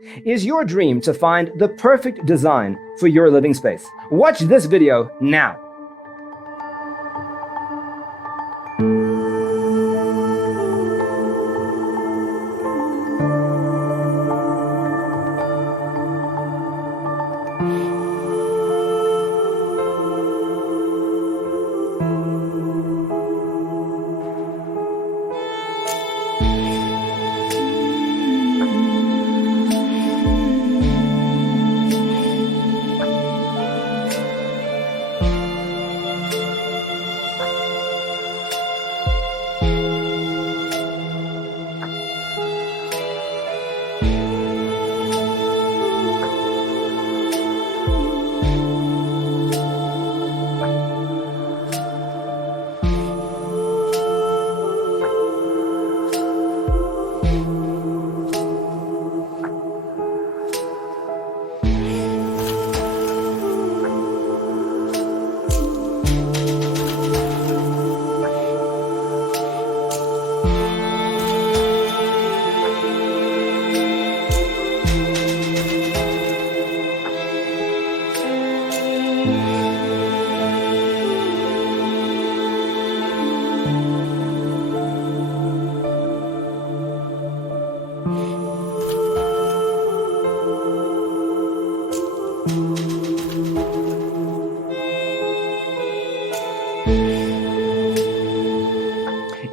Is your dream to find the perfect design for your living space? Watch this video now.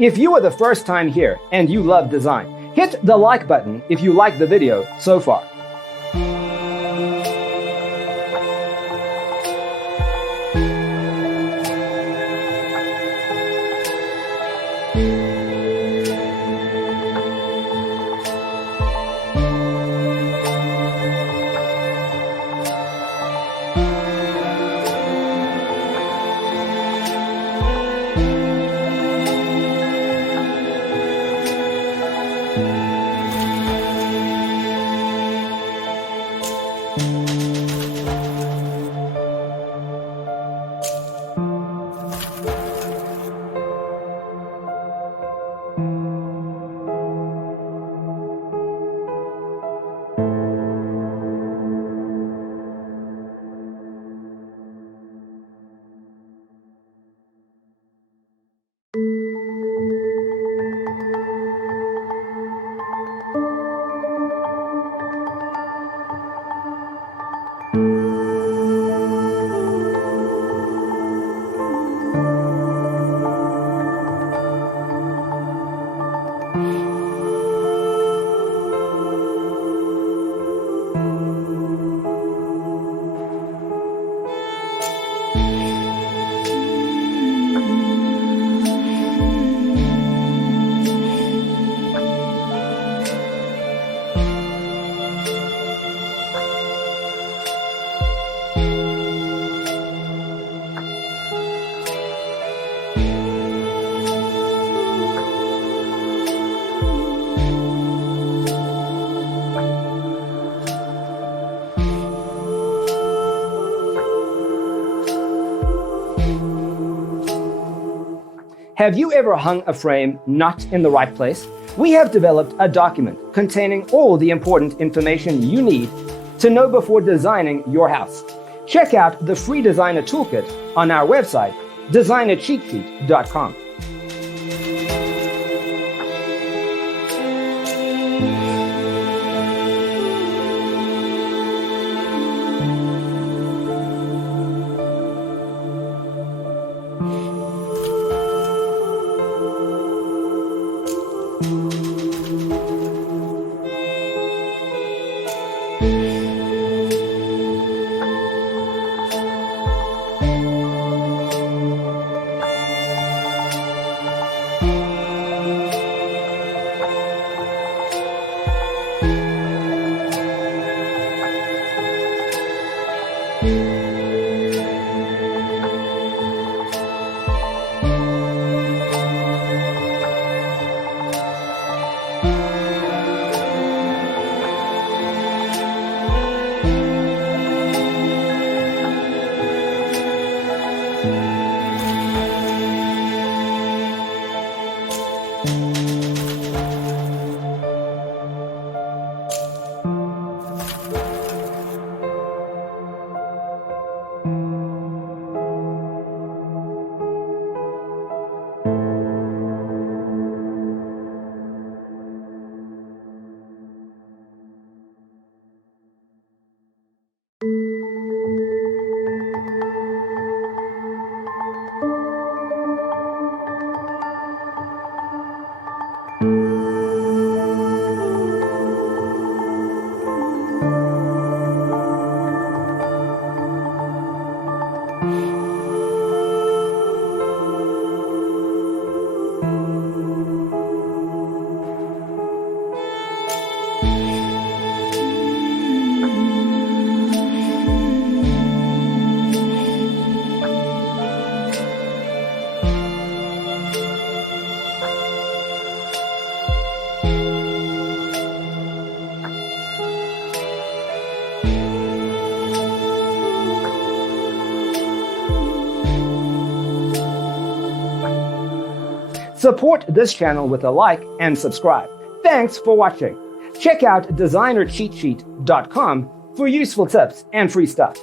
If you are the first time here and you love design, hit the like button if you like the video so far. Have you ever hung a frame not in the right place? We have developed a document containing all the important information you need to know before designing your house. Check out the free designer toolkit on our website, designercheatsheet.com. Support this channel with a like and subscribe. Thanks for watching. Check out designercheatsheet.com for useful tips and free stuff.